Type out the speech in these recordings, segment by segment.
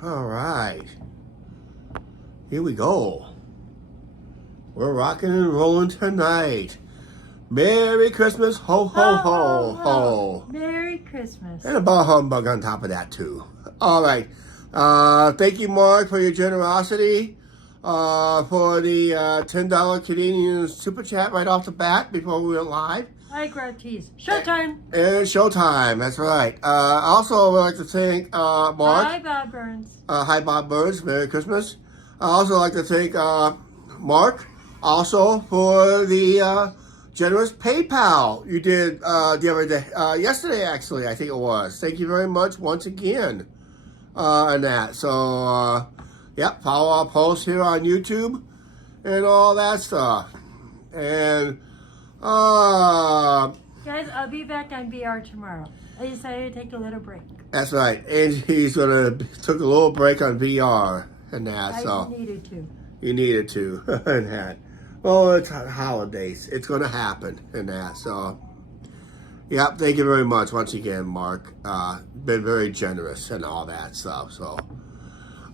All right. Here we go. We're rocking and rolling tonight. Merry Christmas, ho, ho, ho, ho. Merry Christmas. And a bah humbug on top of that, too. All right. Thank you, Mark, for your generosity. For the $10 Canadian Super Chat right off the bat before we went live. I grab cheese. Showtime. And showtime, that's right. Also, I would like to thank Mark. Hi, Bob Burns. Hi, Bob Burns. Merry Christmas. I also like to thank Mark also for the generous PayPal you did the other day, yesterday actually, I think it was. Thank you very much once again on that. So, yeah, follow our posts here on YouTube and all that stuff. And, Guys, I'll be back on VR tomorrow. I decided to take a little break. that's right. And he's took a little break on VR and that. I needed to. You needed to and that. Well, it's holidays. It's going to happen and that. So, yeah, thank you very much once again, Mark. Been very generous and all that stuff. So,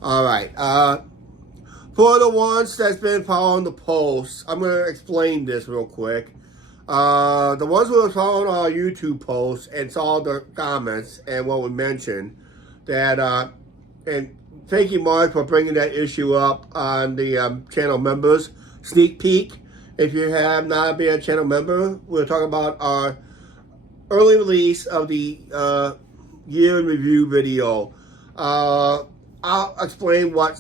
all right. For the ones that's been following the posts, I'm going to explain this real quick. The ones who are following our YouTube posts and saw the comments and what we mentioned, that, and thank you, Mark, for bringing that issue up on the channel members sneak peek. If you have not been a channel member, we're talking about our early release of the year in review video. I'll explain why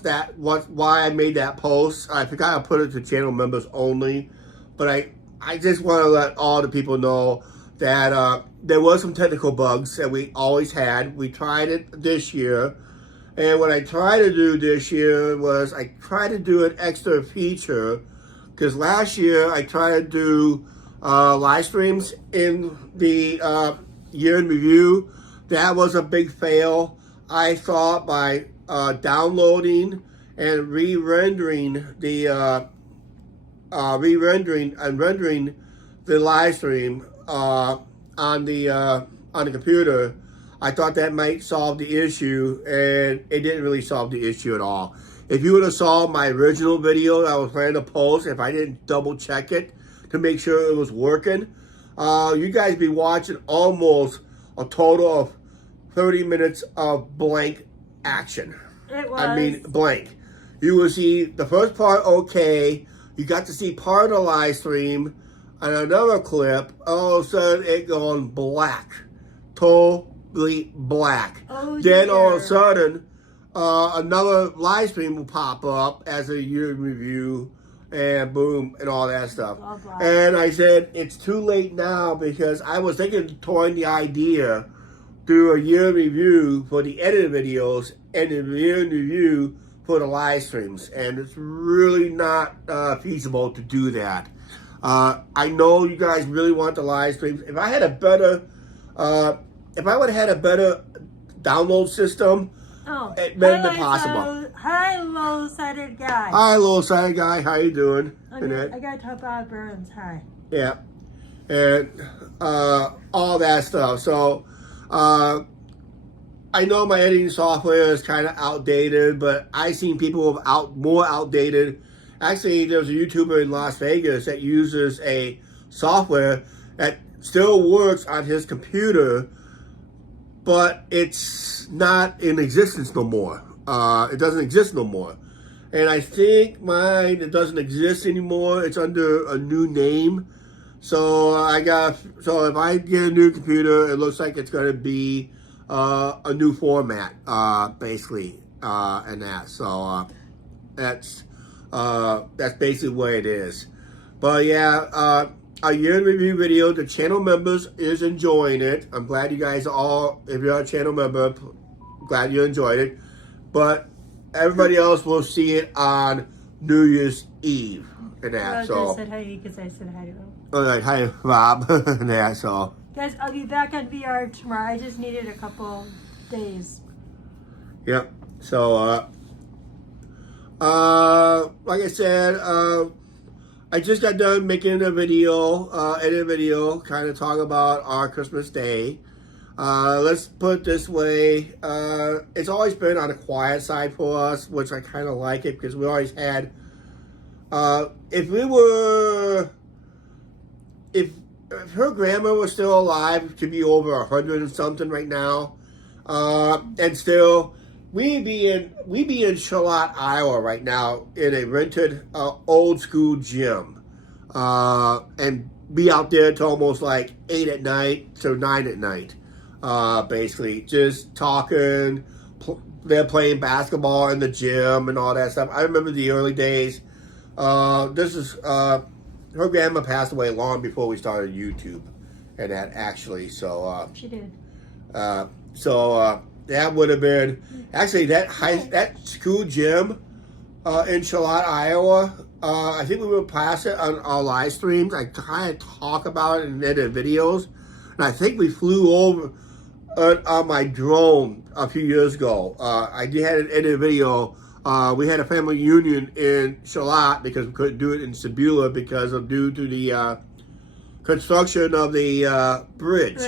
I made that post. I forgot to put it to channel members only, but I just want to let all the people know that there was some technical bugs that we always had. We tried it this year. And what I tried to do this year was I tried to do an extra feature, because last year I tried to do live streams in the year in review. That was a big fail. I thought by downloading and rendering the live stream on the computer, I thought that might solve the issue, and it didn't really solve the issue at all. If you would have saw my original video that I was planning to post, if I didn't double check it to make sure it was working, you guys be watching almost a total of 30 minutes of blank action. It was. I mean, blank. You will see the first part okay. You got to see part of the live stream, and another clip, all of a sudden it going black. Totally black. Oh, then dear. all of a sudden, another live stream will pop up as a year in review, and boom, and all that stuff. All black. And I said, it's too late now, because I was thinking of toying the idea, do a year in review for the edited videos, and a year in review for the live streams. And it's really not feasible to do that. I know you guys really want the live streams. If I had a better, if I would have had a better download system, it may have been possible. Hi, low-sided guy. Hi, little side guy. How you doing? I got to tell Bob Burns. Hi. Yeah. And all that stuff. So, I know my editing software is kind of outdated, but I've seen people with more outdated. Actually, there's a YouTuber in Las Vegas that uses a software that still works on his computer, but it's not in existence no more. It doesn't exist no more. And I think mine, it doesn't exist anymore. It's under a new name. So so if I get a new computer, it looks like it's going to be a new format, basically, and that. So that's basically what it is. But yeah, our year in review video, the channel members is enjoying it. I'm glad you guys all, if you're a channel member, glad you enjoyed it. But everybody else will see it on New Year's Eve and that. So I said hi because I said hi to him. all right, hi Rob and that. So Guys, I'll be back on VR tomorrow. I just needed a couple days. yep. So like I said, I just got done making a video, edit video, kind of talk about our Christmas Day. Let's put it this way. It's always been on the quiet side for us, which I kind of like it because we always had. If her grandma was still alive, she'd be over 100 and something right now, and still we'd be in Charlotte, Iowa right now in a rented old school gym, and be out there till almost like 8 at night to 9 at night. Basically, just talking. They're playing basketball in the gym and all that stuff. I remember the early days. Her grandma passed away long before we started YouTube, and that actually. So She did. That would have been actually that school gym in Charlotte, Iowa. I think we would pass it on our live streams. I kind of talk about it in the videos, and I think we flew over on my drone a few years ago. I did have it in a video. We had a family reunion in Charlotte because we couldn't do it in Sebula due to the construction of the bridge.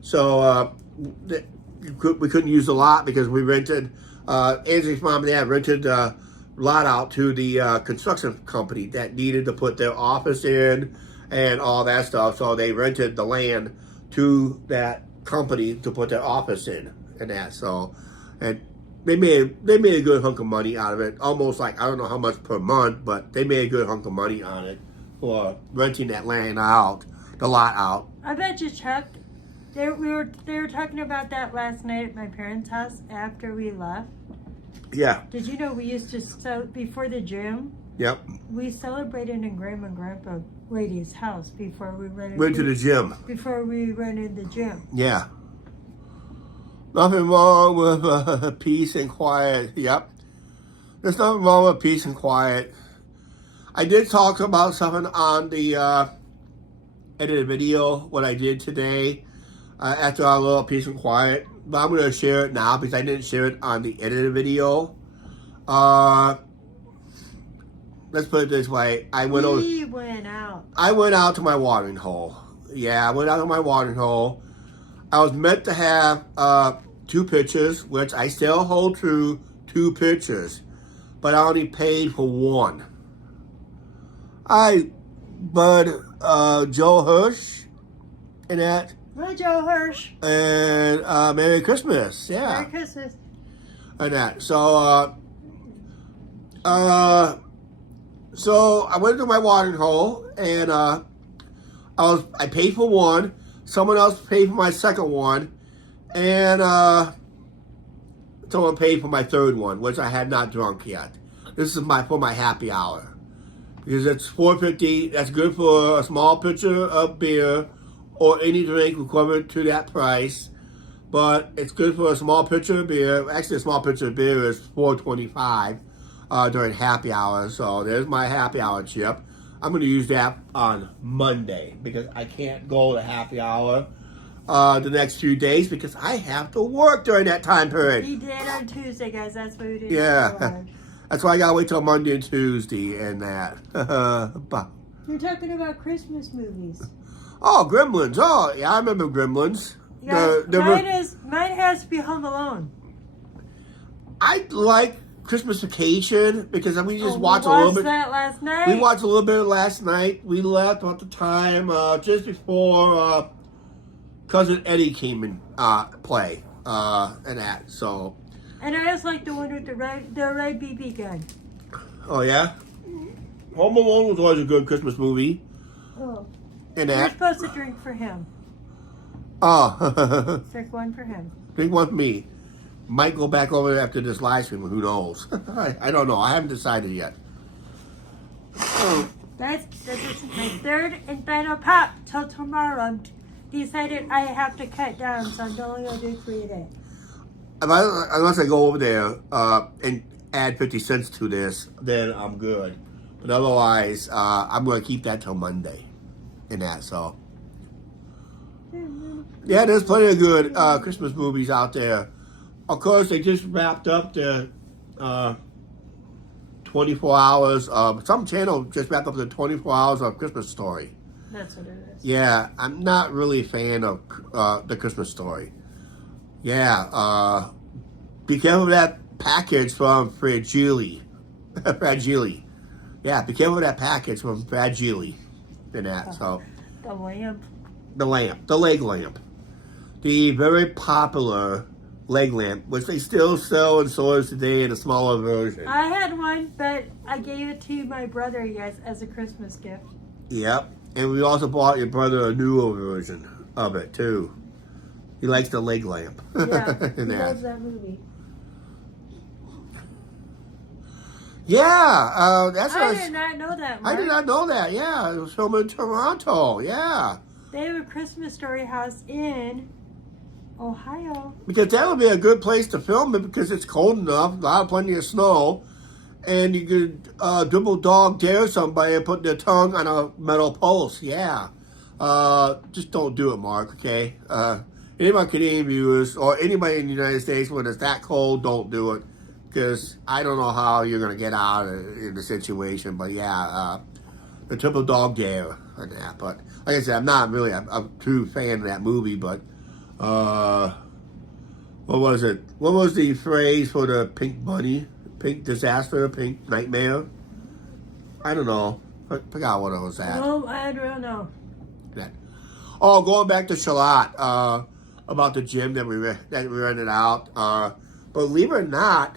So we couldn't use the lot because we rented. Angie's mom and dad rented the lot out to the construction company that needed to put their office in and all that stuff. So they rented the land to that company to put their office in and that. So, and they made a good hunk of money out of it. Almost like, I don't know how much per month, but they made a good hunk of money on it for renting that land out, the lot out. I bet you, Chuck, they were talking about that last night at my parents' house after we left. Yeah. Did you know we used to, before the gym, Yep. we celebrated in Grandma and Grandpa Lady's house before we rented. Went to the gym. Before we rented the gym. Yeah. Nothing wrong with peace and quiet. Yep. There's nothing wrong with peace and quiet. I did talk about something on the edited video, what I did today after our little peace and quiet. But I'm going to share it now because I didn't share it on the edited video. Let's put it this way. I went out to my watering hole. Yeah, I went out to my watering hole. I was meant to have 2 pictures, which I still hold true, 2 pictures. But I only paid for 1. Joe Hirsch and that. Hi, Joe Hirsch. And Merry Christmas. Yeah. Merry Christmas. And that. So I went to my watering hole and I paid for 1. Someone else paid for my second one, and someone paid for my third one, which I had not drunk yet. This is for my happy hour because it's $4.50. That's good for a small pitcher of beer or any drink equivalent to that price. But it's good for a small pitcher of beer. Actually, a small pitcher of beer is $4.25 during happy hour. So there's my happy hour chip. I'm going to use that on Monday because I can't go to happy hour the next few days because I have to work during that time period. We did on Tuesday, guys. That's what we did. Yeah. That's why I got to wait till Monday and Tuesday and that. You're talking about Christmas movies. Oh, Gremlins. Oh, yeah, I remember Gremlins. Guys, mine has to be Home Alone. I like Christmas Vacation because we just watched a We little watched bit. that last night. We watched a little bit last night. We left about the time just before Cousin Eddie came in play and that. So. And I just like the one with the red BB gun. Oh yeah. Home Alone was always a good Christmas movie. Oh. And You're that. supposed to drink for him. Oh. Drink one for him. Drink one for me. Might go back over there after this live stream. Who knows? I don't know. I haven't decided yet. That's my third and final pop till tomorrow. I'm decided I have to cut down, so I'm only going to do 3 a day. Unless I go over there and add 50 cents to this, then I'm good. But otherwise, I'm going to keep that till Monday. And that, so. Yeah, there's plenty of good Christmas movies out there. Of course, they just wrapped up the 24 hours of, some channel just wrapped up the 24 hours of Christmas Story. That's what it is. Yeah, I'm not really a fan of the Christmas Story. Yeah, be careful of that package from Fragile. Fragile. Yeah, be careful of that package from Fragile. And that, so. The lamp. The leg lamp. The very popular leg lamp, which they still sell in stores today in a smaller version. I had one, but I gave it to my brother, yes, as a Christmas gift. Yep. And we also bought your brother a newer version of it, too. He likes the leg lamp. Yeah, he And loves that movie. Yeah, that's I what did not know that, I Mark. did not know that. Yeah, it was filmed in Toronto. Yeah. They have a Christmas Story house in Ohio. Because that would be a good place to film it because it's cold enough, plenty of snow, and you could double dog dare somebody and put their tongue on a metal post. Yeah. Just don't do it, Mark, okay? Any of my Canadian viewers or anybody in the United States when it's that cold, don't do it. Because I don't know how you're going to get out in the situation. But yeah, the triple dog dare and that. But like I said, I'm not really a true fan of that movie, but what was it? What was the phrase for the pink bunny? Pink disaster? Pink nightmare? I don't know. I forgot what it was at. Oh, I don't know. That. Oh, going back to Charlotte, about the gym that we rented out. Believe it or not,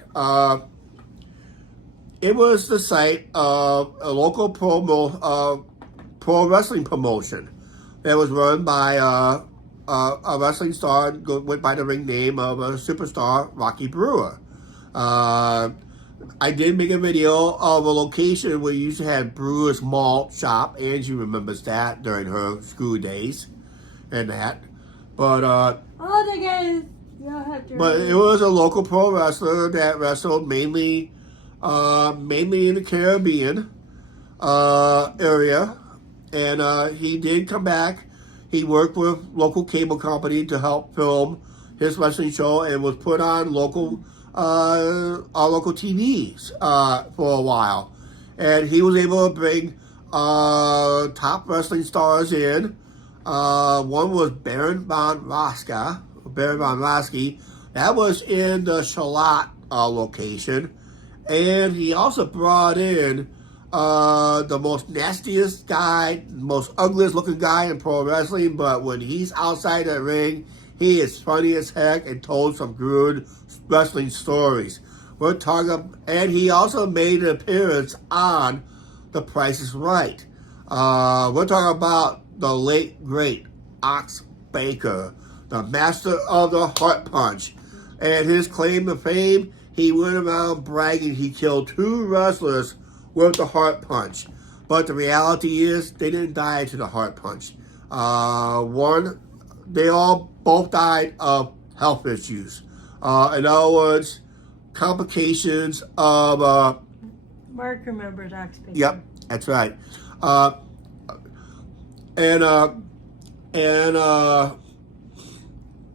it was the site of a local pro wrestling promotion that was run by a wrestling star went by the ring name of a superstar, Rocky Brewer. I did make a video of a location where you used to have Brewer's Malt Shop. Angie remembers that during her school days and that. But Oh, the guys. You'll have to but it was a local pro wrestler that wrestled mainly in the Caribbean area, and he did come back. He worked with local cable company to help film his wrestling show, and was put on local TVs for a while. And he was able to bring top wrestling stars in. One was Baron von Raschke. That was in the Charlotte location. And he also brought in the most nastiest guy, most ugliest looking guy in pro wrestling. But when he's outside the ring, he is funny as heck and told some good wrestling stories. And he also made an appearance on The Price is Right. We're talking about the late, great Ox Baker, the master of the heart punch. And his claim to fame, he went around bragging he killed 2 wrestlers with the heart punch. But the reality is, they didn't die to the heart punch. They both died of health issues. In other words, complications of... Mark remembers Ox Baker. Yep, that's right.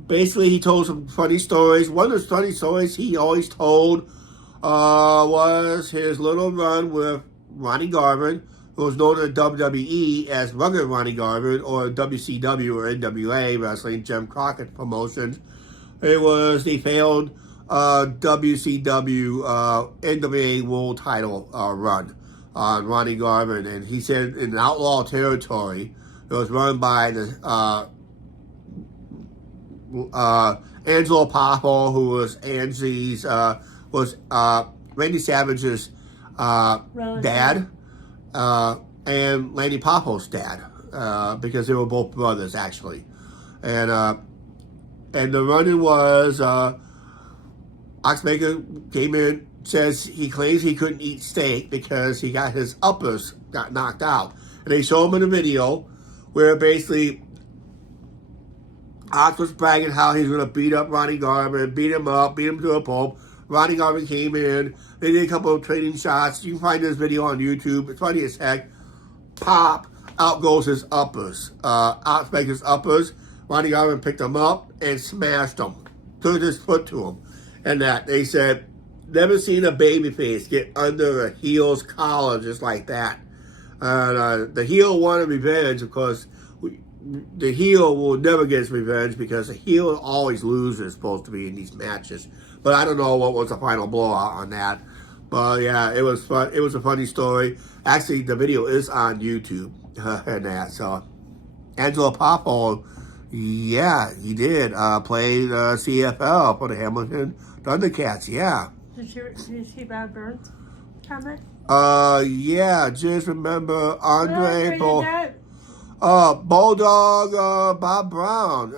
Basically, he told some funny stories. One of the funny stories he always told was his little run with Ronnie Garvin, who was known in the WWE as Rugged Ronnie Garvin, or WCW or NWA Wrestling, Jim Crockett Promotions. It was the failed WCW NWA World Title run on Ronnie Garvin. And he said in outlaw territory, it was run by the Angelo Poffo, who was Randy Savage's dad, and Lanny Poffo's dad, because they were both brothers actually. And the running was Ox Baker came in, he claims he couldn't eat steak because he got his uppers got knocked out. And they show him in a video where basically Ox was bragging how he's going to beat up Ronnie Garvin, beat him to a pulp. Ronnie Garvin came in. They did a couple of trading shots. You can find this video on YouTube. It's funny as heck. Pop, out goes his uppers. Ox Baker's uppers. Ronnie Garvin picked them up and smashed them. Took his foot to him. And that, they said, never seen a babyface get under a heel's collar just like that. And the heel wanted revenge, of course. the heel will never get his revenge because the heel always loses, supposed to be in these matches. But I don't know what was the final blowout on that. But yeah, it was fun. It was a funny story. Actually, the video is on YouTube and that. So Angelo Popo, yeah, he did play the CFL for the Hamilton Thundercats. Yeah. Did you see Bob Burns' comment? Yeah. Just remember Andre Bulldog. Bulldog, Bob Brown.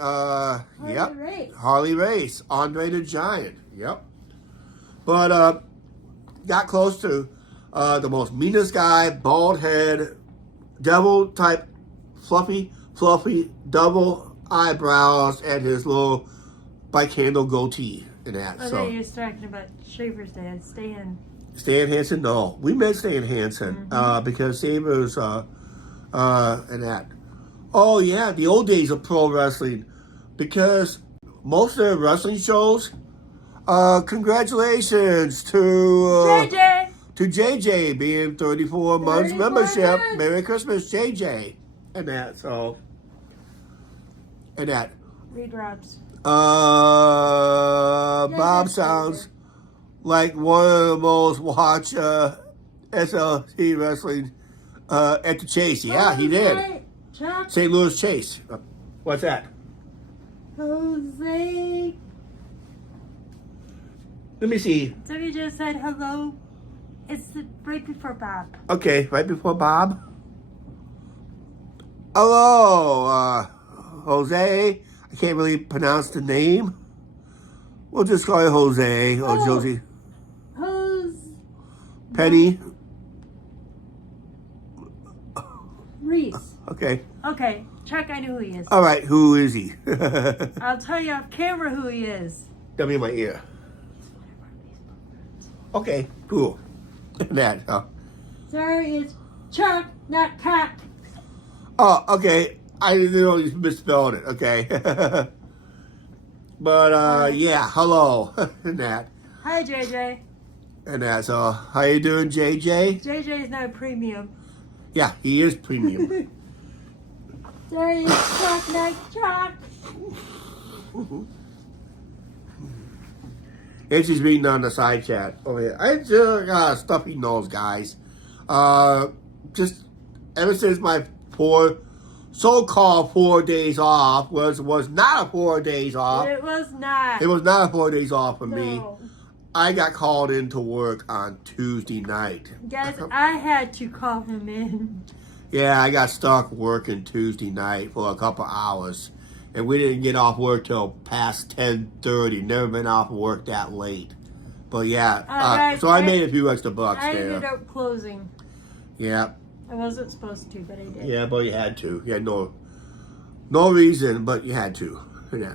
Yep. Race. Harley Race, Andre the Giant. Yep. But got close to the most meanest guy, bald head, devil type, fluffy, double eyebrows, and his little bike handle goatee and that. I So thought you were talking about Shaver's dad, Stan Hansen, no, we met Stan Hansen because Sabres and that. Oh yeah, the old days of pro wrestling, because most of the wrestling shows. Congratulations to JJ. To JJ being 34 months 34 membership. months. Merry Christmas, JJ, and that. So, and that. Redrops. Bob sounds like one of the most watched SLC wrestling at the Chase. Yeah, he did. Chuck. St. Louis Chase. What's that? Jose. Let me see. Somebody just said hello. It's right before Bob. Okay, right before Bob. Hello, Jose. I can't really pronounce the name. We'll just call it Jose or Josie. Penny. Reese. Okay. Okay, Chuck, I know who he is. All right, who is he? I'll tell you off camera who he is. Tell me in my ear. Okay, cool. That. Sorry, it's Chuck, not Cock. Oh, okay. I didn't know you misspelled it. Okay. But yeah, hello, and that, Hi, JJ. and that. So, how you doing, JJ? JJ is not premium. Yeah, he is premium. Sorry, it's Chuck, not Chuck. And she's reading on the side chat over here. I just got a stuffy nose, guys. Just ever since my so-called 4 days off was not a 4 days off. It was not. It was not a 4 days off for me. No. I got called into work on Tuesday night. Guys, I had to call him in. Yeah, I got stuck working Tuesday night for a couple hours. And we didn't get off work till past 10:30. Never been off work that late. But yeah, Guys, so I made a few extra bucks I there. ended up closing. Yeah, I wasn't supposed to, but I did. yeah, but you had to. You had no reason, but you had to. Yeah,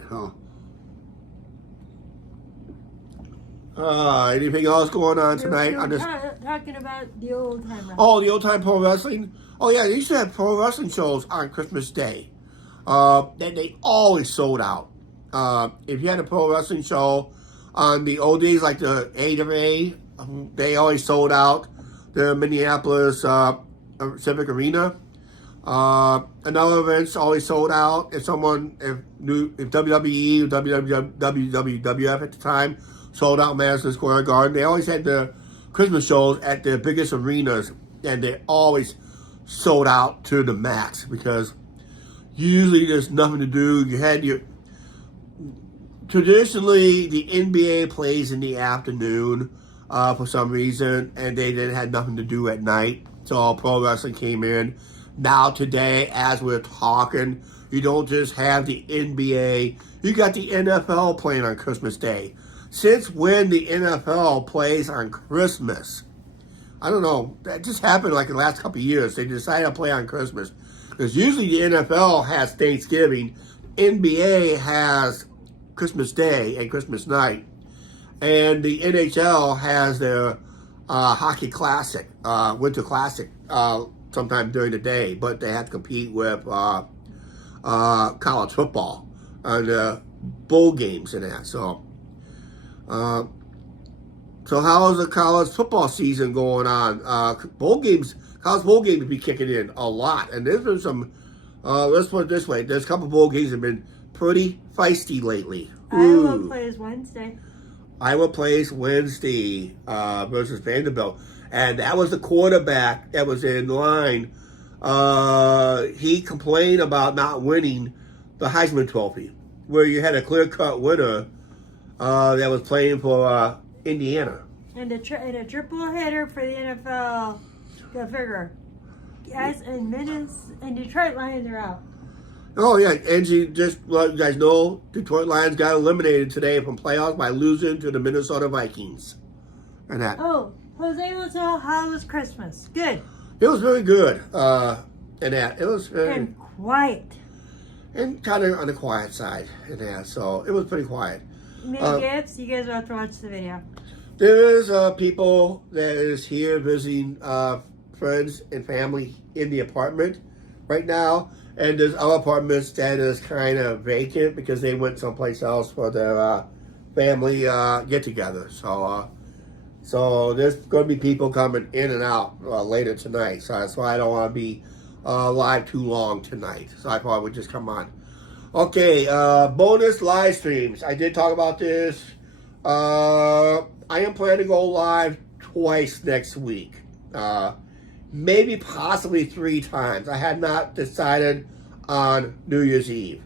anything else going on tonight? We were talking about the old timer. Oh, the old time pro wrestling. Oh yeah, they used to have pro wrestling shows on Christmas Day. They always sold out. If you had a pro wrestling show on the old days, like the A to A, they always sold out. The Minneapolis Civic Arena. Another events always sold out. If WWE, WWF at the time sold out Madison Square Garden, they always had the Christmas shows at the biggest arenas, and they always sold out to the max because usually there's nothing to do. You had traditionally the NBA plays in the afternoon for some reason, and they didn't have nothing to do at night. So pro wrestling came in. Now today, as we're talking, you don't just have the NBA, you got the NFL playing on Christmas Day. Since when the NFL plays on Christmas? I don't know. That just happened like in the last couple of years. They decided to play on Christmas. Because usually the NFL has Thanksgiving. NBA has Christmas Day and Christmas night. And the NHL has their hockey classic, winter classic, sometime during the day. But they have to compete with college football and bowl games and that. So how is the college football season going on? College bowl games be kicking in a lot, and there's been some Let's put it this way. There's a couple bowl games that have been pretty feisty lately. Iowa Ooh. plays Wednesday. Iowa plays Wednesday versus Vanderbilt. And that was the quarterback that was in line. He complained about not winning the Heisman Trophy, where you had a clear-cut winner that was playing for Indiana. And a triple hitter for the NFL. Go figure. Guys, and Detroit Lions are out. Oh, yeah, and just let you guys know, Detroit Lions got eliminated today from playoffs by losing to the Minnesota Vikings. And that. Oh, Jose Lozano, how was Christmas? Good. It was very good. And that. It was very... And quiet. And kind of on the quiet side. And that. So, it was pretty quiet. Many gifts. You guys will have to watch the video. There is people that is here visiting friends and family in the apartment right now. And there's other apartments that is kind of vacant because they went someplace else for their family get-together. So there's going to be people coming in and out later tonight. So that's why I don't want to be live too long tonight. So I probably would just come on. Okay, bonus live streams. I did talk about this. I am planning to go live twice next week. Maybe possibly 3 times. I had not decided on New Year's Eve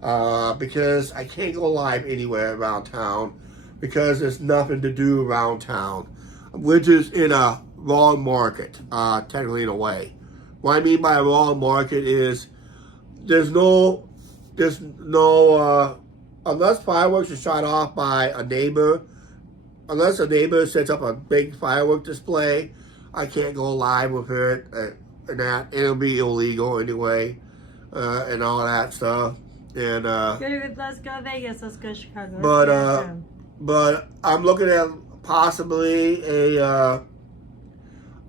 because I can't go live anywhere around town because there's nothing to do around town. We're just in a wrong market, technically in a way. What I mean by a wrong market is there's no unless fireworks are shot off by a neighbor, unless a neighbor sets up a big firework display, I can't go live with it, and that it'll be illegal anyway, and all that stuff. And Let's go Vegas. Let's go Chicago. But I'm looking at possibly I'm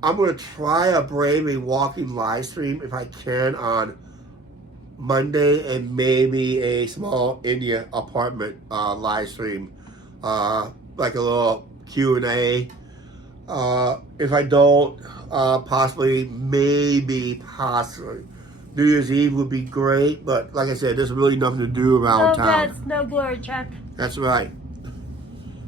gonna try a Bravely Walking live stream if I can on Monday, and maybe a small India apartment live stream, like a little Q&A. If I don't, possibly New Year's Eve would be great, but like I said, there's really nothing to do around town. No bets, no glory check. That's right.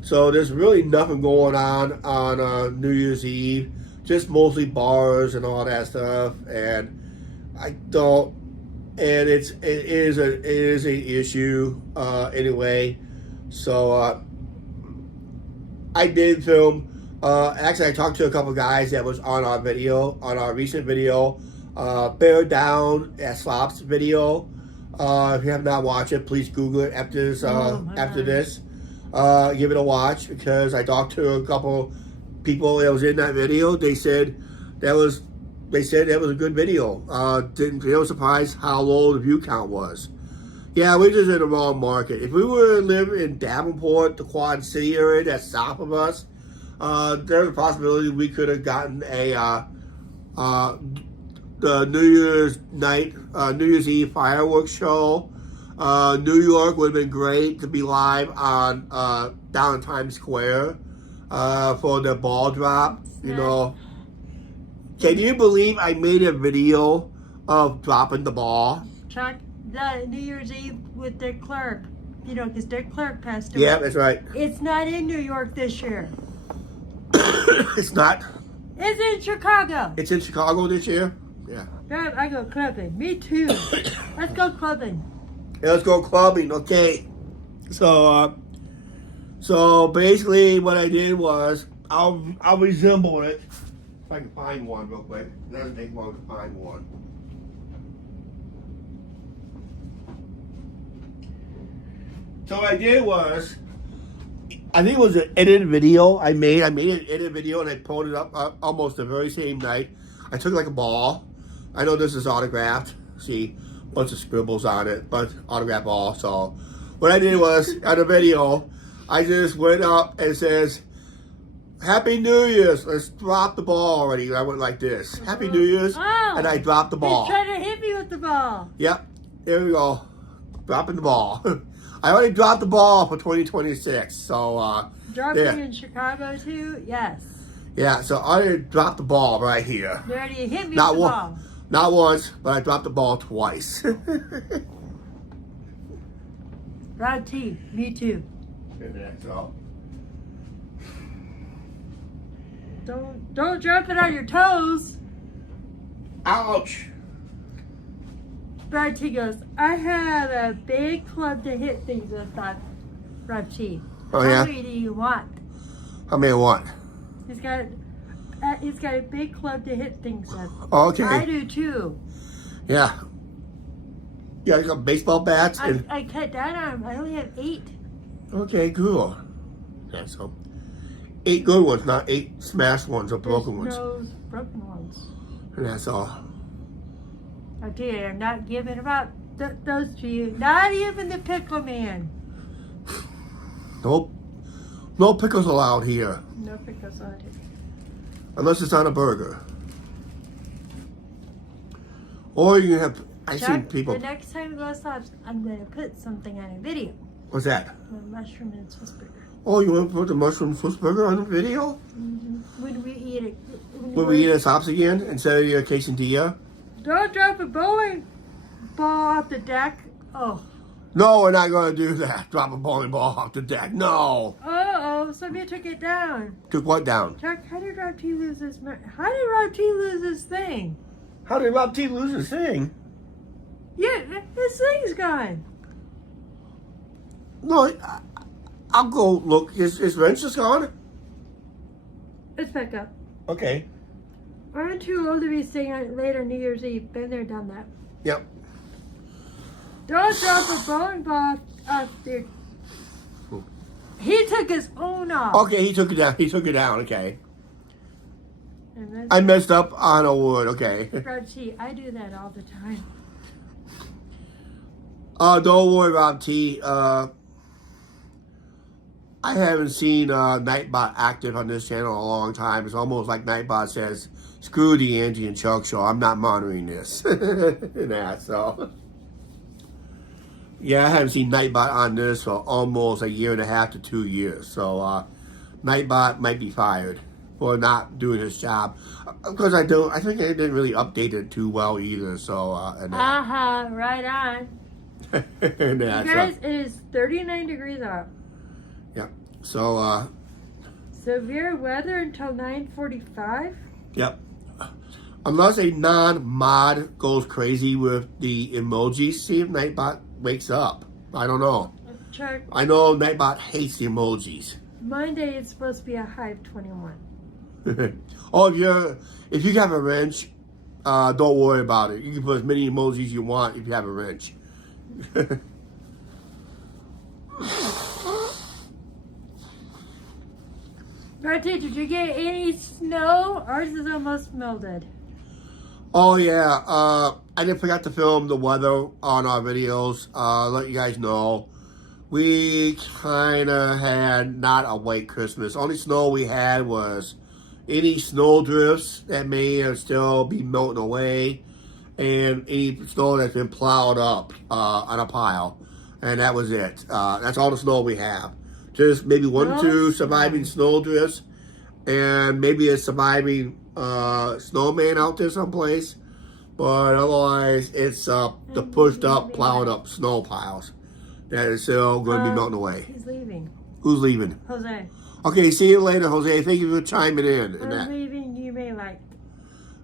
So there's really nothing going on New Year's Eve, just mostly bars and all that stuff, and it is an issue anyway. So I did film. Actually, I talked to a couple guys that was on our recent video, Bear Down at Slop's video. If you have not watched it, please Google it after this. Give it a watch because I talked to a couple people that was in that video. They said that was a good video. They were surprised how low the view count was. Yeah, we're just in the wrong market. If we were to live in Davenport, the Quad City area that's south of us, there's a possibility we could have gotten the New Year's night, New Year's Eve fireworks show. New York would have been great to be live on down in Times Square for the ball drop. You know, can you believe I made a video of dropping the ball? Chuck, the New Year's Eve with Dick Clark. You know, because Dick Clark passed away. Yeah, that's right. It's not in New York this year. It's not. It's in Chicago. It's in Chicago this year? Yeah. Dad, I go clubbing. Me too. Let's go clubbing. Yeah, let's go clubbing. Okay. So basically what I did was I'll resemble it. If I can find one real quick. It doesn't take long to find one. So what I did was, I think it was an edited video I made. I made an edited video and I pulled it up almost the very same night. I took like a ball. I know this is autographed. See, a bunch of scribbles on it, but autographed ball. So what I did was, on the video, I just went up and says, Happy New Year's. Let's drop the ball already. I went like this. Happy New Year's. Oh, and I dropped the ball. He's trying to hit me with the ball. Yep. There we go. Dropping the ball. I already dropped the ball for 2026. So, Dropping yeah. in Chicago too? Yes. Yeah, so I already dropped the ball right here. You already hit me Not with the one, ball. Not once, but I dropped the ball twice. Rob T, me too. So. Don't drop it on your toes. Ouch. Rob T goes, I have a big club to hit things with on Rob T. Oh, yeah? How many do you want? How many what? He's got a big club to hit things with. Oh, okay. I do too. Yeah. Yeah, you got baseball bats and. I cut down on them. I only have 8. Okay, cool. Yeah, so 8 good ones, not 8 smashed ones or broken ones. No broken ones. And that's all. I tell you, I'm not giving about those to you. Not even the pickle man. Nope. No pickles allowed here. No pickles on it. Unless it's on a burger. Or you can have, I've seen Chuck, people. the next time we go outside, I'm going to put something on a video. What's that? A mushroom and Swiss burger. Oh, you want to put the mushroom Swiss burger on the video? When we eat it. When we eat a Sops again instead of your quesadilla? Don't drop a bowling ball off the deck. Oh. No, we're not going to do that. Drop a bowling ball off the deck. No. Uh-oh, somebody took it down. Took what down? Chuck, how did Rob T lose his... How did Rob T lose his thing? How did Rob T lose his thing? Yeah, his thing's gone. No, I'll go look. His wrench is gone? It's back up. Okay. I'm too old to be staying on later New Year's Eve. Been there, done that. Yep. Don't drop a bowling ball off there. He took his own off. Okay, he took it down. He took it down. Okay. And that's I messed up on a wood. Okay. Rob T, I do that all the time. Don't worry, Rob T. I haven't seen Nightbot active on this channel in a long time. It's almost like Nightbot says, "Screw the Angie and Chuck show. I'm not monitoring this." And that, so. Yeah, I haven't seen Nightbot on this for almost 1.5 to 2 years. So, Nightbot might be fired for not doing his job. Because I think I didn't really update it too well either. So, and that. Right on. And that, You guys, it is 39 degrees out. yeah. So, Severe weather until 9:45. yep. Unless a non-mod goes crazy with the emojis, see if Nightbot wakes up. I don't know. Chuck, I know Nightbot hates the emojis. Monday it's supposed to be a high of 21. Oh, if you have a wrench, don't worry about it. You can put as many emojis you want if you have a wrench. Marty, did you get any snow? Ours is almost melted. Oh yeah, I didn't forget to film the weather on our videos. Let you guys know. We kind of had not a white Christmas. Only snow we had was any snow drifts that may have still be melting away, and any snow that's been plowed up on a pile, and that was it. That's all the snow we have. Just maybe 1 or 2 surviving snow drifts, and maybe a surviving snowman out there someplace. But otherwise, it's the pushed up, plowed up snow piles that are still going to be melting away. He's leaving. Who's leaving? Jose. Okay, see you later, Jose. Thank you for chiming in. And I'm that. leaving. You may like.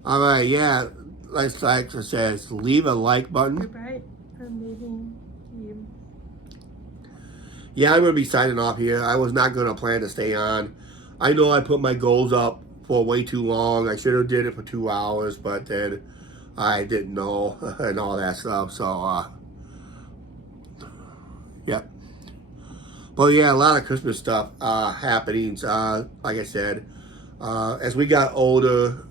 All right, yeah. Like it says, leave a like button. Goodbye. I'm leaving you. Yeah, I'm going to be signing off here. I was not going to plan to stay on. I know I put my goals up for way too long. I should have did it for 2 hours, but then I didn't know and all that stuff. So, yep. But yeah, a lot of Christmas stuff happenings. Like I said, as we got older,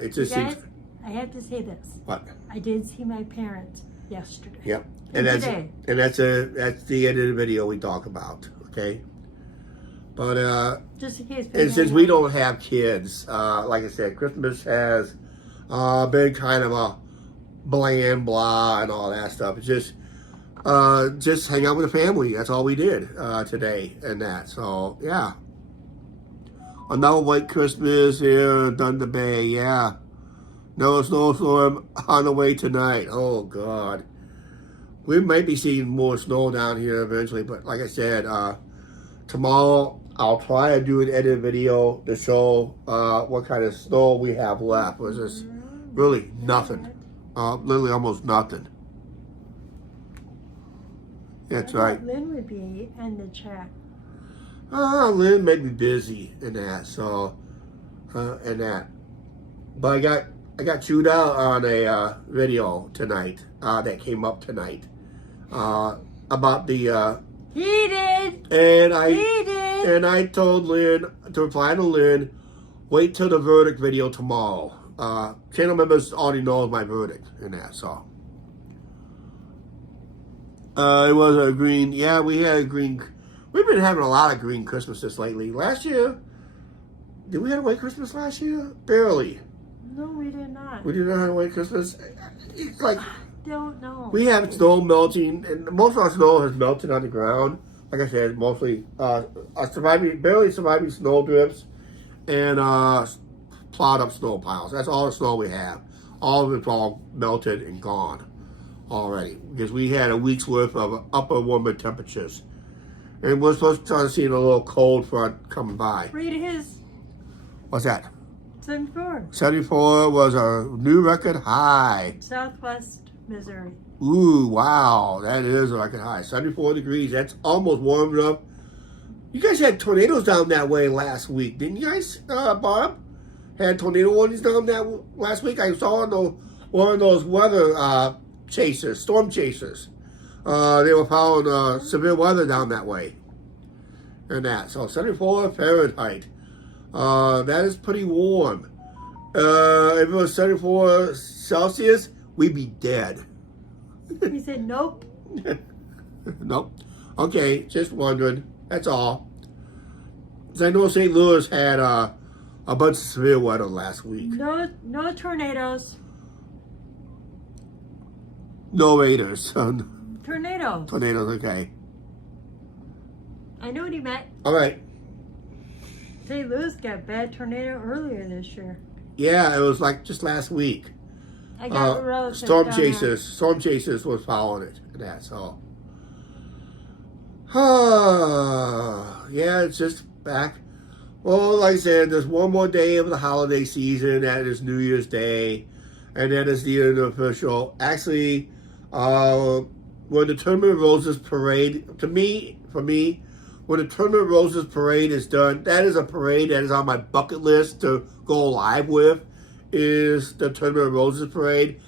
it just Guys, seems. I have to say this. What? I did see my parents yesterday. Yep. And that's today. and that's the end of the video we talk about. Okay. But Just in case. and since we don't have kids, like I said, Christmas has been kind of a bland blah and all that stuff. It's just hang out with the family. That's all we did today and that. So yeah, another white Christmas here in Thunder Bay. Yeah, No snowstorm on the way tonight. Oh, God. We might be seeing more snow down here eventually, but like I said, tomorrow I'll try to do an edit video to show what kind of snow we have left. Which is really nothing. Literally almost nothing. That's right. Lynn would be in the chat. Lynn may be busy in that, so But I got chewed out on a video tonight that came up tonight about the. He did. And He did. And I told Lynn to reply to Lynn, wait till the verdict video tomorrow. Channel members already know my verdict in that, so. It was a green. Yeah, we had a green. We've been having a lot of green Christmases lately. Last year, did we have a white Christmas last year? Barely. No, we did not. We did not have a white Christmas. It's like Don't know. we have snow melting, and most of our snow has melted on the ground. Like I said, mostly barely surviving snow drifts and plowed up snow piles. That's all the snow we have. All of it's all melted and gone already because we had a week's worth of upper warmer temperatures. And we're supposed to start seeing a little cold front coming by. Read his What's that? 74. 74 was a new record high. Southwest Missouri. Ooh, wow. That is a record high. 74 degrees. That's almost warm enough. You guys had tornadoes down that way last week, didn't you guys, Bob? Had tornado warnings down that last week? I saw one of those weather chasers, storm chasers. They were following severe weather down that way. And that. So 74 Fahrenheit. That is pretty warm. If it was 74 Celsius, we'd be dead. He said, nope. Nope. Okay, just wondering. That's all. 'Cause I know St. Louis had a bunch of severe weather last week. No tornadoes. No raiders. Tornadoes. Tornadoes, okay. I know what he meant. All right. St. Louis got a bad tornado earlier this year. Yeah, it was like just last week. I got relatives Storm down there. Chasers was following it. And that's all. Yeah, it's just back. Well, like I said, there's one more day of the holiday season. That is New Year's Day. And that is the unofficial. Actually, when the Tournament of Roses parade, for me, when the Tournament of Roses parade is done, that is a parade that is on my bucket list to go live with, is the Tournament of Roses parade.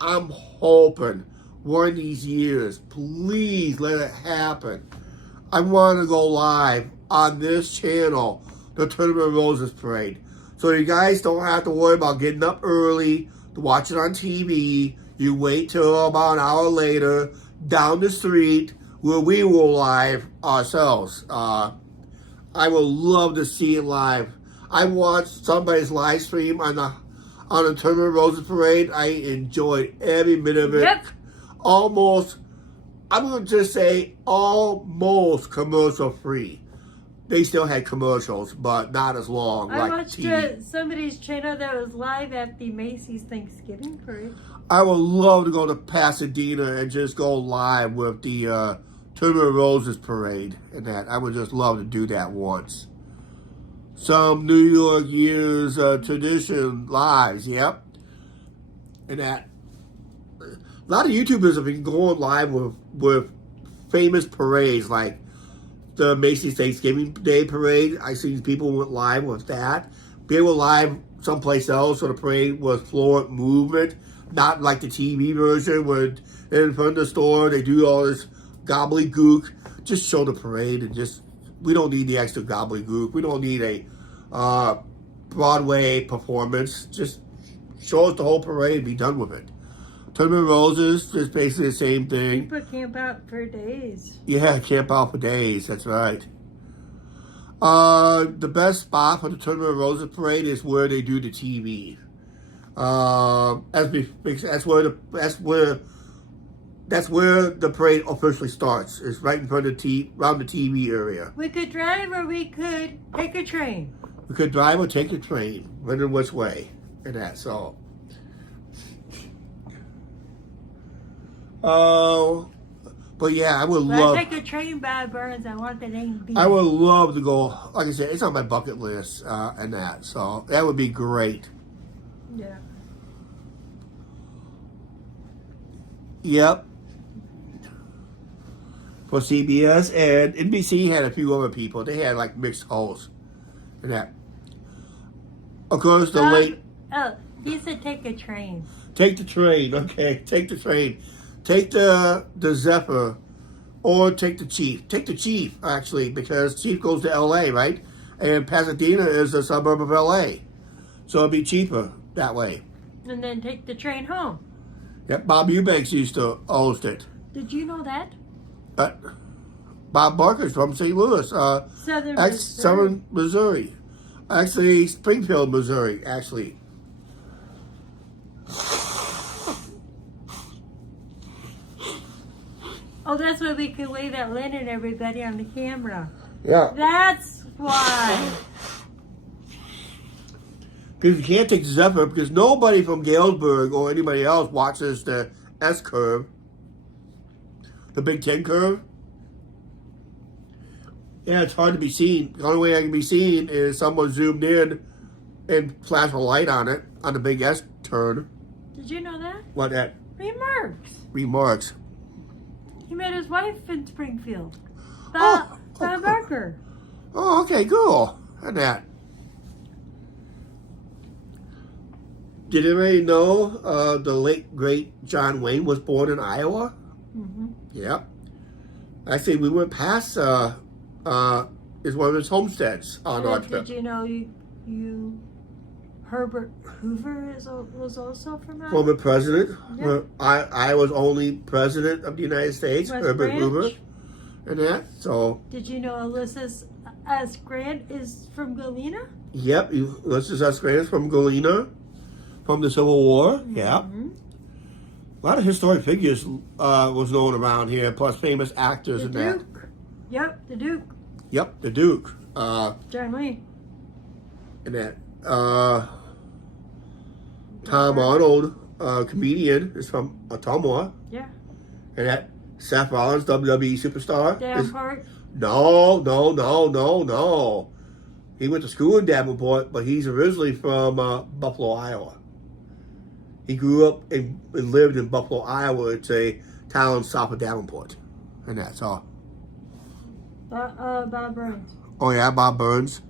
I'm hoping one of these years, please let it happen. I want to go live on this channel, the Tournament of Roses parade. So you guys don't have to worry about getting up early to watch it on TV. You wait till about an hour later, down the street, where we will live ourselves. I would love to see it live. I watched somebody's live stream on the Tournament of Roses parade. I enjoyed every minute of it. Yep. Almost, I'm going to just say almost commercial free. They still had commercials, but not as long I like watched TV. somebody's channel that was live at the Macy's Thanksgiving parade. I would love to go to Pasadena and just go live with the Tournament of Roses parade and that. I would just love to do that once. Some New York year's tradition lives, yep. And that. A lot of YouTubers have been going live with famous parades like the Macy's Thanksgiving Day Parade. I seen people went live with that. They were live someplace else, so the parade was fluent movement, not like the TV version where they're in front of the store, they do all this gobbledygook. Just show the parade and just, we don't need the extra gobbledygook. We don't need a Broadway performance. Just show us the whole parade and be done with it. Tournament of Roses, just basically the same thing. People camp out for days. Yeah, camp out for days. That's right. The best spot for the Tournament of Roses parade is where they do the TV. That's where the parade officially starts. It's right in front of around the TV area. We could drive or we could take a train. We could drive or take the train, whether which way, and that. So, But yeah, I would When love. I take a train by Burns, I want the name B. I would love to go. Like I said, it's on my bucket list and that. So that would be great. Yeah. Yep. For CBS and NBC had a few other people. They had like mixed hosts and that. Of course, the late. Oh, he said take a train. Take the train. Okay, take the train. Take the Zephyr, or take the Chief. Take the Chief actually, because Chief goes to L.A. right, and Pasadena is a suburb of L.A. So it'd be cheaper that way. And then take the train home. Yep, Bob Eubanks used to host it. Did you know that? Bob Barker's from St. Louis, Southern Missouri. Actually, Springfield, Missouri, actually. Oh, that's why we could wave at Lynn and everybody on the camera. Yeah. That's why. Because you can't take the Zephyr, because nobody from Galesburg or anybody else watches the S curve. The Big Ten curve. Yeah, it's hard to be seen. The only way I can be seen is someone zoomed in and flashed a light on it, on the Big S turn. Did you know that? What that? Remarks. He met his wife in Springfield. Bob Barker. Oh, okay, cool. And that. Did anybody know the late, great John Wayne was born in Iowa? Mm-hmm. Yep. Actually, we went past is one of his homesteads on our trip. Did you know you Herbert Hoover was also from Iowa? Former president. Yeah. I was only president of the United States, West Herbert Branch. Hoover, and that. So, Did you know Ulysses S. Grant is from Galena? yep, Ulysses S. Grant is from Galena, from the Civil War. Yeah. Mm-hmm. A lot of historic figures was known around here, plus famous actors The and that. Duke. Yep, the Duke. Yep, the Duke. John Wayne. And that. Tom Arnold, comedian, is from Ottumwa. Yeah. And that Seth Rollins, WWE superstar. Davenport. No. He went to school in Davenport, but he's originally from Buffalo, Iowa. He grew up and lived in Buffalo, Iowa. It's a town south of Davenport. And that's all. Bob Burns. Oh, yeah, Bob Burns.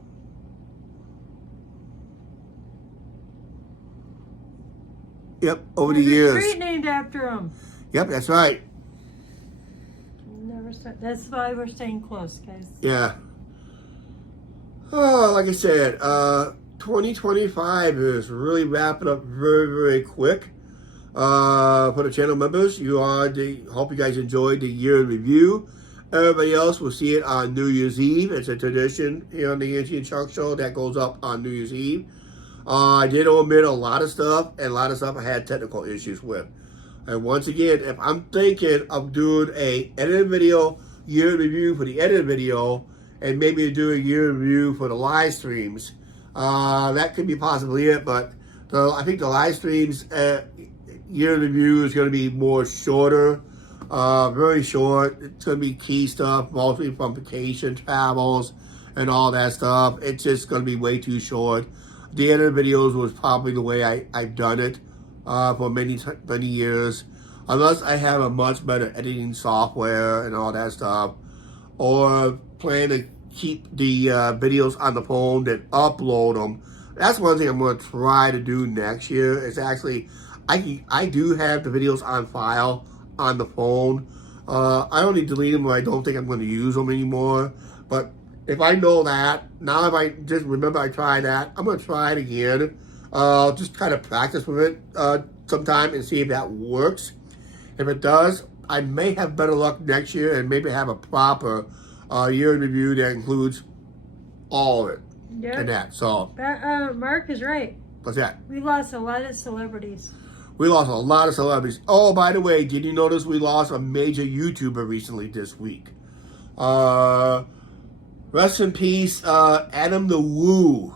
Yep, over the There's a years. street named after him. Yep, that's right. That's why we're staying close, guys. Yeah. Oh, like I said, 2025 is really wrapping up very, very quick. For the channel members, hope you guys enjoyed the year in review. Everybody else will see it on New Year's Eve. It's a tradition here on the Angie and Chuck Show that goes up on New Year's Eve. I did omit a lot of stuff, and a lot of stuff I had technical issues with. And once again, if I'm thinking of doing a edited video, year in review for the edited video, and maybe do a year in review for the live streams, that could be possibly it. But I think the live streams year in review is going to be more shorter, very short. It's going to be key stuff, mostly from vacation travels and all that stuff. It's just going to be way too short. The edited videos was probably the way I've done it for many years, unless I have a much better editing software and all that stuff, or plan to keep the videos on the phone then upload them. That's one thing I'm going to try to do next year. Is actually I do have the videos on file on the phone. I only delete them when I don't think I'm going to use them anymore. But if I know that, now if I just remember I tried that, I'm going to try it again. Just kind of practice with it sometime and see if that works. If it does, I may have better luck next year and maybe have a proper year in review that includes all of it. Yeah. And that. So, Mark is right. what's that? We lost a lot of celebrities. We lost a lot of celebrities. Oh, by the way, did you notice we lost a major YouTuber recently this week? Rest in peace, Adam the Woo,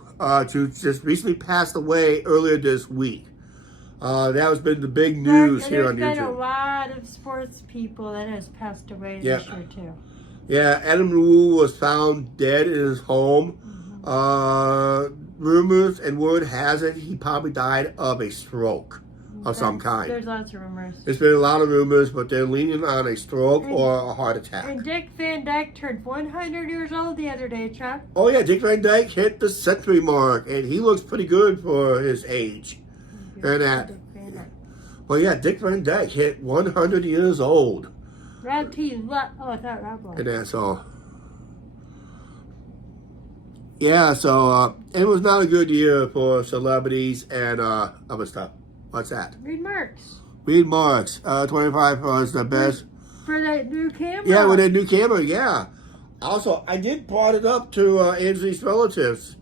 who just recently passed away earlier this week. That has been the big news here on There's been a YouTube. lot of sports people that has passed away Yeah. this year too. Yeah, Adam Wu was found dead in his home. Rumors and word has it he probably died of a stroke of some kind. There's lots of rumors. There's been a lot of rumors, but they're leaning on a stroke or a heart attack. And Dick Van Dyke turned 100 years old the other day, Chuck. Oh yeah, Dick Van Dyke hit the century mark, and he looks pretty good for his age. And that. Dick Van Dyke. Well, yeah, Dick Van Dyke hit 100 years old, Rob T. Oh, I thought Rob was. and that's all. Yeah, so it was not a good year for celebrities and other stuff. What's that? Read Marks. Reed Marks, 25 was the best. For that new camera. Yeah, with a new camera, yeah. Also, I did brought it up to Ansley's relatives.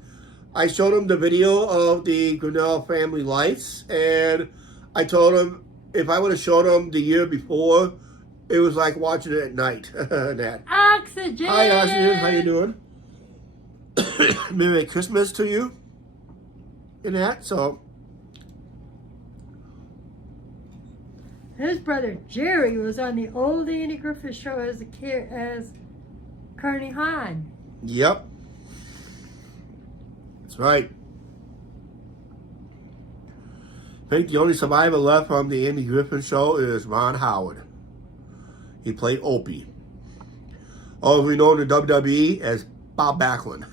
I showed them the video of the Grinnell family lights, and I told them if I would have showed them the year before, it was like watching it at night. That. Oxygen. Hi, Oxygen. How you doing? Merry Christmas to you. And that, so. His brother Jerry was on the old Andy Griffith show as Carney Hawn. Yep. That's right. I think the only survivor left from the Andy Griffin show is Ron Howard. He played Opie. Or we know in the WWE as Bob Backlund.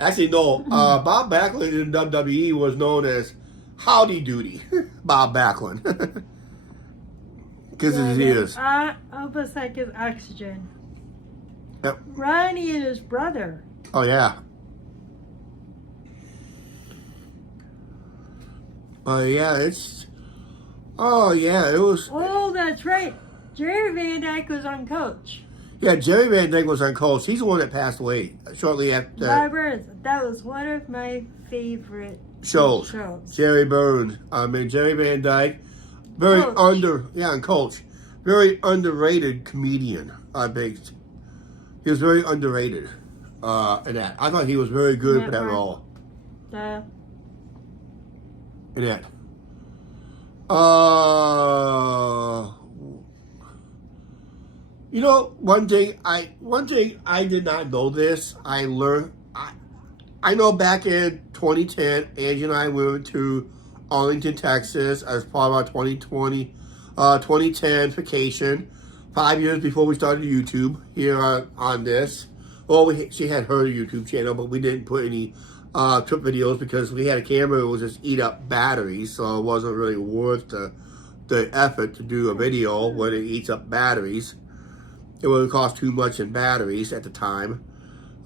Actually, no. Bob Backlund in WWE was known as Howdy Doody Bob Backlund. Because of his ears. Almost like his Oxygen. Yep. Ronnie and his brother. Oh, yeah. Yeah, it's... Oh, yeah, it was... Oh, that's right. Jerry Van Dyke was on Coach. Yeah, Jerry Van Dyke was on Coach. He's the one that passed away shortly after Burns. That was one of my favorite shows. Jerry Burns. I mean, Jerry Van Dyke. Very Coach. Coach. Very underrated comedian, I think. He was very underrated in that. I thought he was very good for that role. In that. You know, one thing I did not know this. I learned. I know back in 2010, Angie and I went to Arlington, Texas, as part of our 2010 vacation. 5 years before we started YouTube here on this. Well, she had her YouTube channel, but we didn't put any trip videos because we had a camera that would just eat up batteries, so it wasn't really worth the effort to do a video when it eats up batteries. It would cost too much in batteries at the time.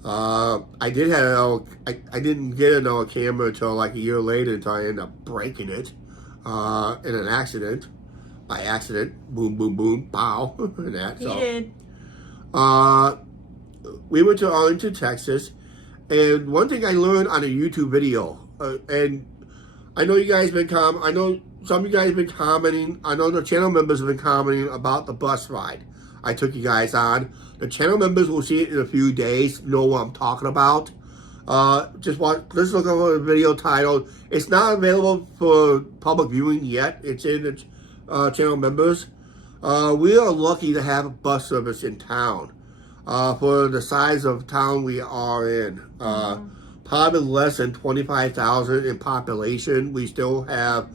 I didn't get another camera until like a year later until I ended up breaking it in an accident. By accident, boom, boom, boom, pow, and that. So, he did. We went to Arlington, Texas, and one thing I learned on a YouTube video, and I know you guys been I know some of you guys have been commenting. I know the channel members have been commenting about the bus ride I took you guys on. The channel members will see it in a few days, know what I'm talking about. Let's look over the video titled. It's not available for public viewing yet. It's in the channel members. We are lucky to have a bus service in town. For the size of town we are in. Probably less than 25,000 in population. We still have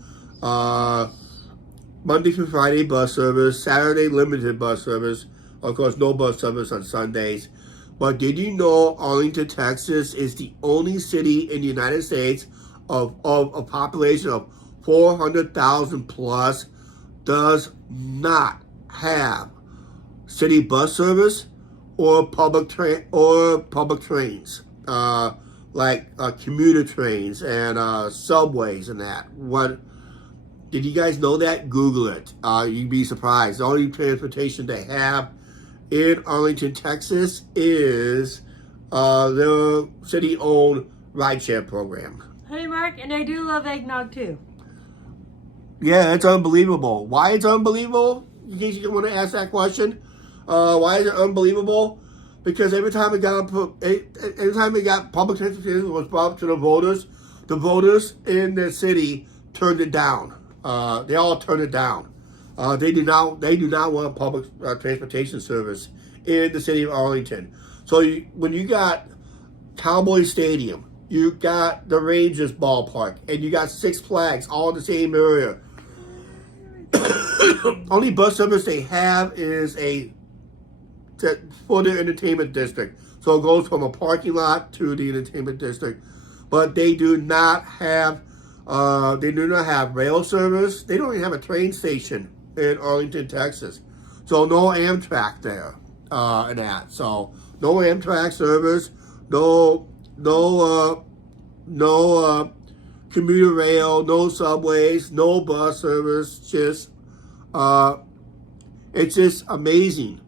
Monday through Friday bus service, Saturday limited bus service, of course no bus service on Sundays. But did you know Arlington, Texas is the only city in the United States of a population of 400,000 plus does not have city bus service or public trains, like commuter trains and subways and that. What? Did you guys know that? Google it. You'd be surprised. The only transportation they have in Arlington, Texas is the city-owned rideshare program. Hey, Mark, and I do love eggnog too. Yeah, it's unbelievable. Why it's unbelievable? In case you want to ask that question, why is it unbelievable? Because every time it got public transportation was brought up to the the voters in the city turned it down. They all turned it down. They do not want public transportation service in the city of Arlington. So when you got Cowboy Stadium, you got the Rangers ballpark, and you got Six Flags all in the same area. Only bus service they have is for the entertainment district. So it goes from a parking lot to the entertainment district. But they do not have rail service. They don't even have a train station in Arlington, Texas. So no Amtrak there and that. So no Amtrak service, no commuter rail, no subways, no bus service. Just it's just amazing.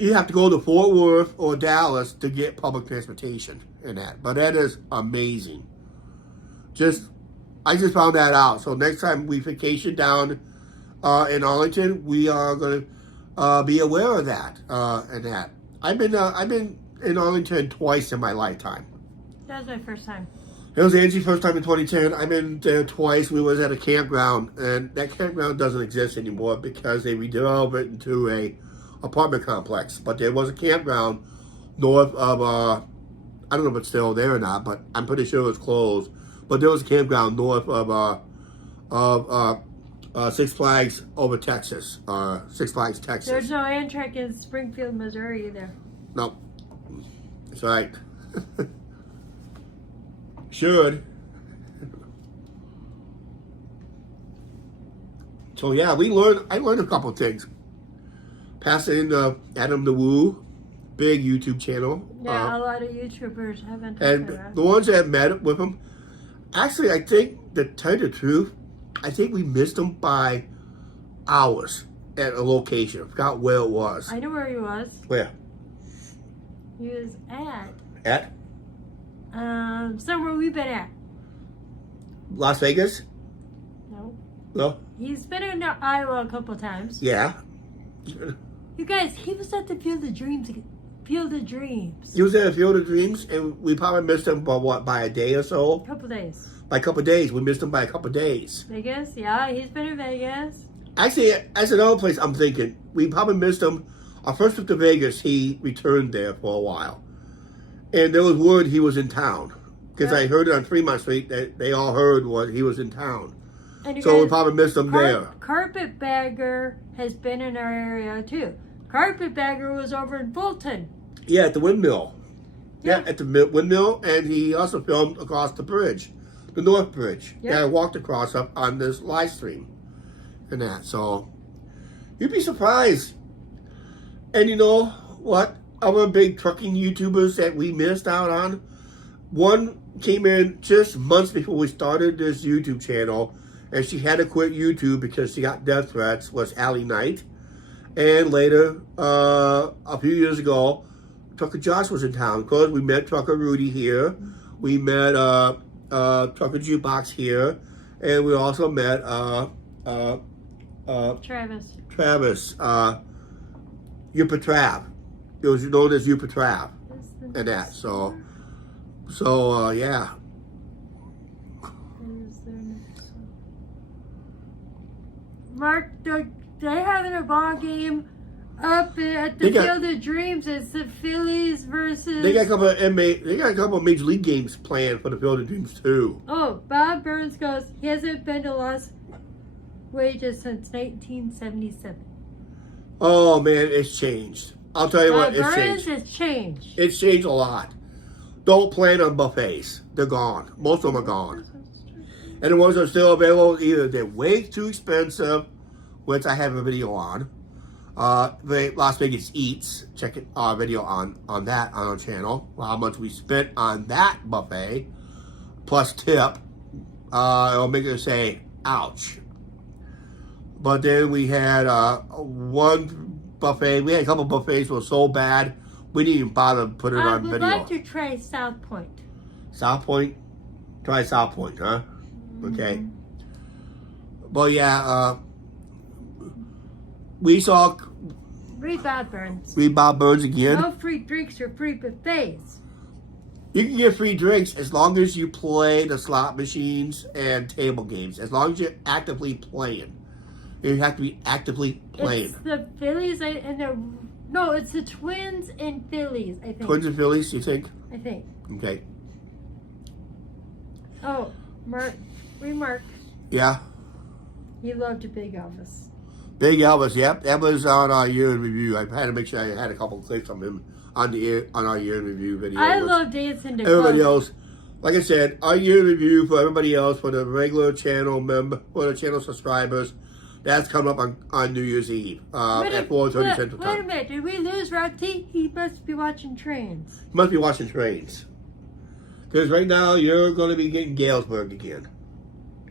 You have to go to Fort Worth or Dallas to get public transportation in that. But that is amazing. I just found that out. So next time we vacation down in Arlington, we are going to be aware of that and that. I've been in Arlington twice in my lifetime. That was my first time. It was Angie's first time in 2010. I've been there twice. We was at a campground, and that campground doesn't exist anymore because they redeveloped it into a apartment complex. But there was a campground north of I don't know if it's still there or not, but I'm pretty sure it was closed. But there was a campground north of Six Flags over Texas, Six Flags, Texas. There's no Amtrak in Springfield, Missouri either. No, that's right. Should. So yeah, I learned a couple things. Passing Adam the Woo, big YouTube channel. Yeah, a lot of YouTubers haven't talked And about. the ones that met with him, actually, I think, to tell you the truth, I think we missed him by hours at a location. I forgot where it was. I know where he was. Where? He was at At somewhere we've been at. Las Vegas? No. No? He's been in Iowa a couple times. Yeah. You guys, he was at the Field of Dreams. Field of Dreams. He was at Field of Dreams, and we probably missed him by a day or so. Couple days. By a couple of days. We missed him by a couple of days. Vegas? Yeah, he's been in Vegas. Actually, that's another place I'm thinking. We probably missed him. Our first trip to Vegas, he returned there for a while. And there was word he was in town. Because I heard it on Fremont Street that they all heard what he was in town. And you So guys, we probably missed him there. Carpetbagger has been in our area too. Carpetbagger was over in Fulton. Yeah, at the windmill. Yeah. Yeah, at the windmill. And he also filmed across the bridge. The North Bridge. Yeah. I walked across up on this live stream. And that. So, you'd be surprised. And you know what? Other big trucking YouTubers that we missed out on. One came in just months before we started this YouTube channel, and she had to quit YouTube because she got death threats, was Allie Knight. And later, a few years ago, Trucker Josh was in town. Because we met Trucker Rudy here. We met Trucker Jukebox here. And we also met Travis. Yupa Trav. It was known as Yupa Trav. And that, so yeah. Is there next one? Mark, they're having a ball game up at the Field of Dreams. It's the Phillies versus. They got a couple of major league games planned for the Field of Dreams too. Oh, Bob Burns goes. He hasn't been to Las Vegas since 1977. Oh man, it's changed. I'll tell you what, it's Burns changed. has changed. It's changed a lot. Don't plan on buffets. They're gone. Most of them are gone. And the ones that are still available, either they're way too expensive, which I have a video on. Las Vegas Eats. Check it, our video on that on our channel. How much we spent on that buffet, plus tip. It'll make it say, ouch. But then we had one buffet. We had a couple buffets that were so bad, we didn't even bother to put it on video. I would like to try South Point. South Point? Try South Point, huh? Okay. Well, yeah, we saw... Read Bob Burns. Read Bob Burns again. No free drinks or free buffets. You can get free drinks as long as you play the slot machines and table games. As long as you're actively playing. You have to be actively playing. It's the Phillies and the no, it's the Twins and Phillies. I think. Twins and Phillies, you think? I think. Okay. Oh, Mark. Yeah. He loved a Big Elvis. Big Elvis, yep. That was on our year in review. I had to make sure I had a couple of clips from him on our year in review video. I love dancing to everybody Close. else. Like I said, our year in review for everybody else, for the regular channel for the channel subscribers, that's coming up on New Year's Eve at 4:30 Central Wait a Time. minute, did we lose Rob T? He must be watching Trains. You must be watching Trains. Because right now, you're going to be getting Galesburg again.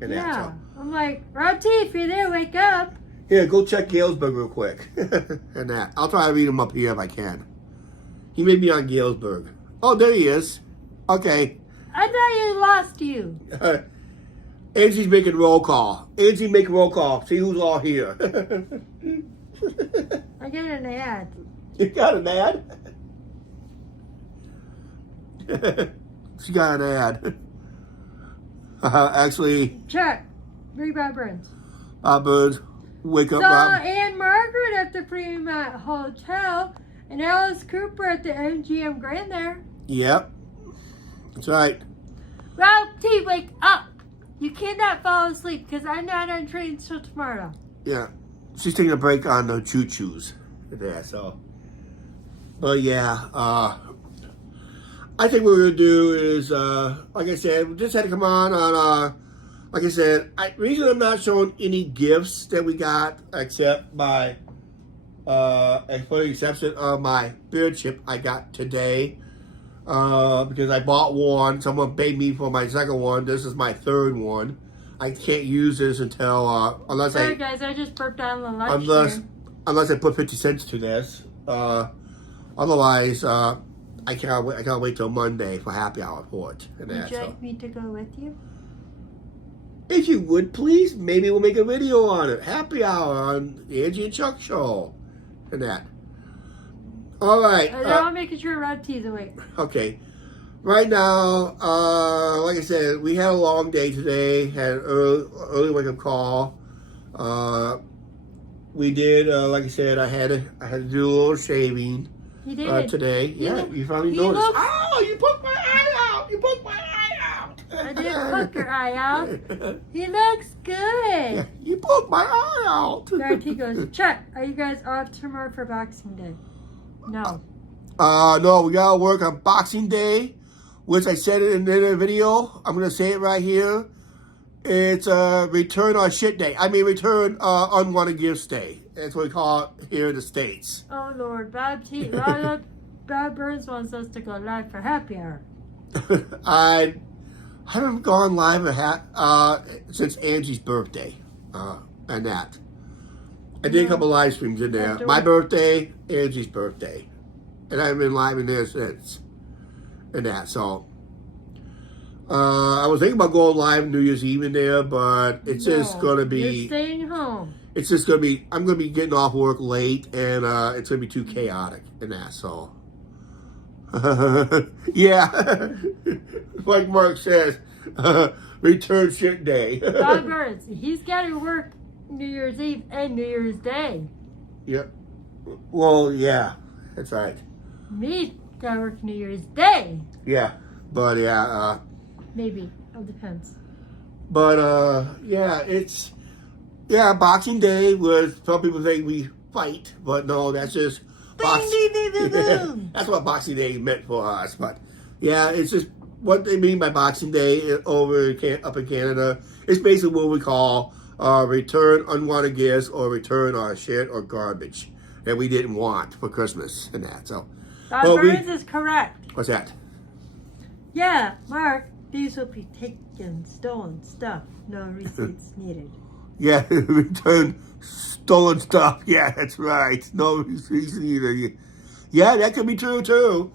And that's Yeah. all. I'm like, Rob T, if you're there, wake up. Here, go check Galesburg real quick. And that. I'll try to read him up here if I can. He may be on Galesburg. Oh, there he is. Okay. I thought you lost you. Angie's making roll call. Angie, make roll call. See who's all here. I get an ad. You got an ad? She got an ad. Actually, Check. Big Bob Burns. Bob Burns, wake up, Saw Bob. Anne Margaret at the Fremont Hotel and Alice Cooper at the MGM Grand there. Yep. That's right. Rob T, wake up. You cannot fall asleep because I'm not on Trains till tomorrow. Yeah. She's taking a break on the choo-choos there, so. But yeah, I think what we're going to do is, like I said, we just had to come on, like I said, reason I'm not showing any gifts that we got, except for the exception of my beard chip I got today, because I bought one, someone paid me for my second one, this is my third one. I can't use this until, unless Sorry guys, I just burped on the lunch unless I put 50 cents to this. Otherwise, I can't wait till Monday for happy hour for it. And Would that, you so. like me to go with you? If you would please, maybe we'll make a video on it. Happy hour on the Angie and Chuck show. And that. All right. I'm making sure Rob T's awake. Okay. Right now, like I said, we had a long day today. Had an early wake up call. We did, like I said, I had to do a little shaving. You did. Today. Yeah, you finally noticed. Oh, you poked my eye out. You poked my eye out. I didn't poke your eye out. He looks good. Yeah, you poked my eye out. Rob T goes, Chuck, are you guys off tomorrow for Boxing Day? No. No, we gotta work on Boxing Day, which I said it in the video. I'm gonna say it right here. It's return on shit day. I mean, return unwanted gifts day. That's what we call it here in the States. Oh Lord, Bob Burns wants us to go live for happy hour. I haven't gone live since Angie's birthday, and that. I did a couple live streams in there. My birthday, Angie's birthday, and I've been live in there since, and that. So, I was thinking about going live New Year's Eve in there, but it's just gonna be. You're staying home. It's just gonna be. I'm gonna be getting off work late, and it's gonna be too chaotic in that. So, yeah, like Mark says, return shit day. Bob Burns, he's got to work New Year's Eve and New Year's Day. Yep. Well, yeah, that's right. Me got to work New Year's Day. Yeah, but yeah, Maybe. It depends. but yeah, it's. Yeah, Boxing Day was, some people think we fight, but no, that's just, that's what Boxing Day meant for us. But yeah, it's just what they mean by Boxing Day over up in Canada. It's basically what we call return unwanted gifts or return our shit or garbage that we didn't want for Christmas and that. So, Bob Burns is correct. What's that? Yeah, Mark, these will be taken, stolen stuff. No receipts needed. Yeah, return stolen stuff. Yeah, that's right. No reason either. Yeah, that could be true too.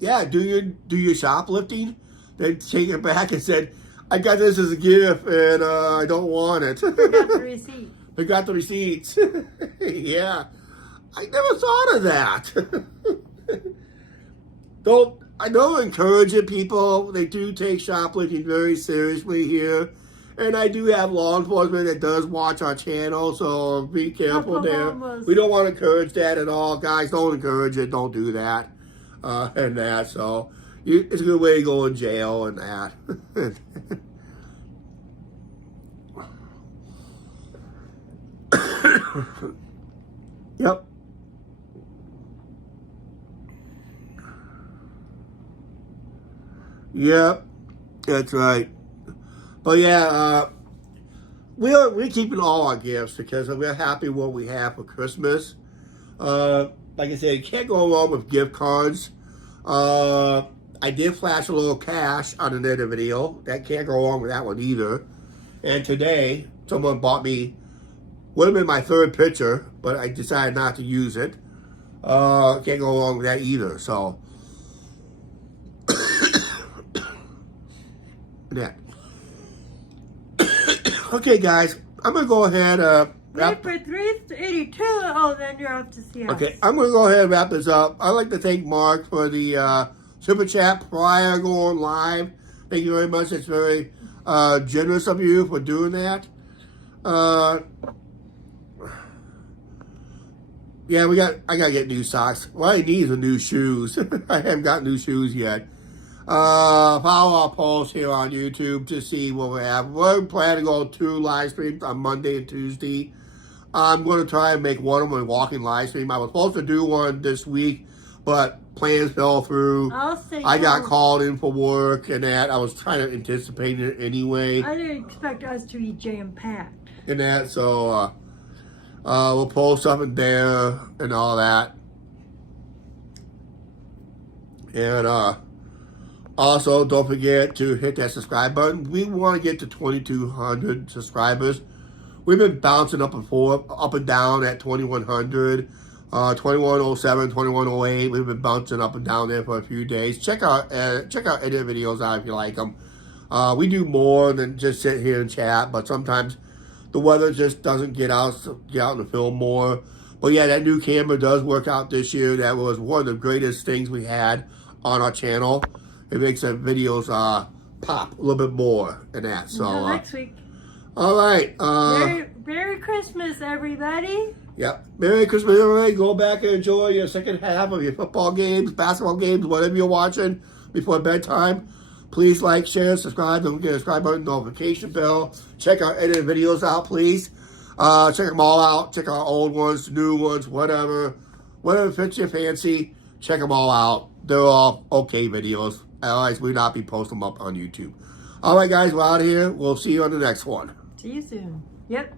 Yeah, do your shoplifting, then take it back and said, "I got this as a gift and I don't want it." Forgot the receipt. Forgot the receipts. Yeah, I never thought of that. I know encouraging people. They do take shoplifting very seriously here. And I do have law enforcement that does watch our channel, so be careful there. We don't want to encourage that at all. Guys, don't encourage it. Don't do that. And that, so it's a good way to go in jail and that. Yep. Yep. That's right. But yeah, we're keeping all our gifts because we're happy with what we have for Christmas. Like I said, you can't go wrong with gift cards. I did flash a little cash on another video. That can't go wrong with that one either. And today, someone bought me, would have been my third picture, but I decided not to use it. Can't go wrong with that either. So, that. Okay, guys, I'm going to go ahead wait for 382. Oh, then you're off to see us. Okay, I'm going to go ahead and wrap this up. I'd like to thank Mark for the Super Chat prior to going live. Thank you very much. It's very generous of you for doing that. Yeah, I got to get new socks. What I need is new shoes. I haven't got new shoes yet. Follow our posts here on YouTube to see what we have. We're planning to go 2 live streams on Monday and Tuesday. I'm going to try and make one of them a walking live stream. I was supposed to do one this week, but plans fell through. I got called in for work and that. I was trying to anticipate it anyway. I didn't expect us to be jam-packed. And that, so we'll post something there and all that. And also, don't forget to hit that subscribe button. We want to get to 2,200 subscribers. We've been bouncing up and down at 2,100, 2,107, 2,108. We've been bouncing up and down there for a few days. Check our edit videos out if you like them. We do more than just sit here and chat, but sometimes the weather just doesn't get out and film more. But yeah, that new camera does work out this year. That was one of the greatest things we had on our channel. It makes the videos pop a little bit more than that. So until next week. All right. Merry Christmas, everybody. Yep. Merry Christmas, everybody. Go back and enjoy your second half of your football games, basketball games, whatever you're watching before bedtime. Please like, share, subscribe. Don't forget the subscribe button, notification bell. Check our edited videos out, please. Check them all out. Check our old ones, new ones, whatever. Whatever fits your fancy. Check them all out. They're all okay videos. Otherwise, we'll not be posting them up on YouTube. All right, guys, we're out of here. We'll see you on the next one. See you soon. Yep.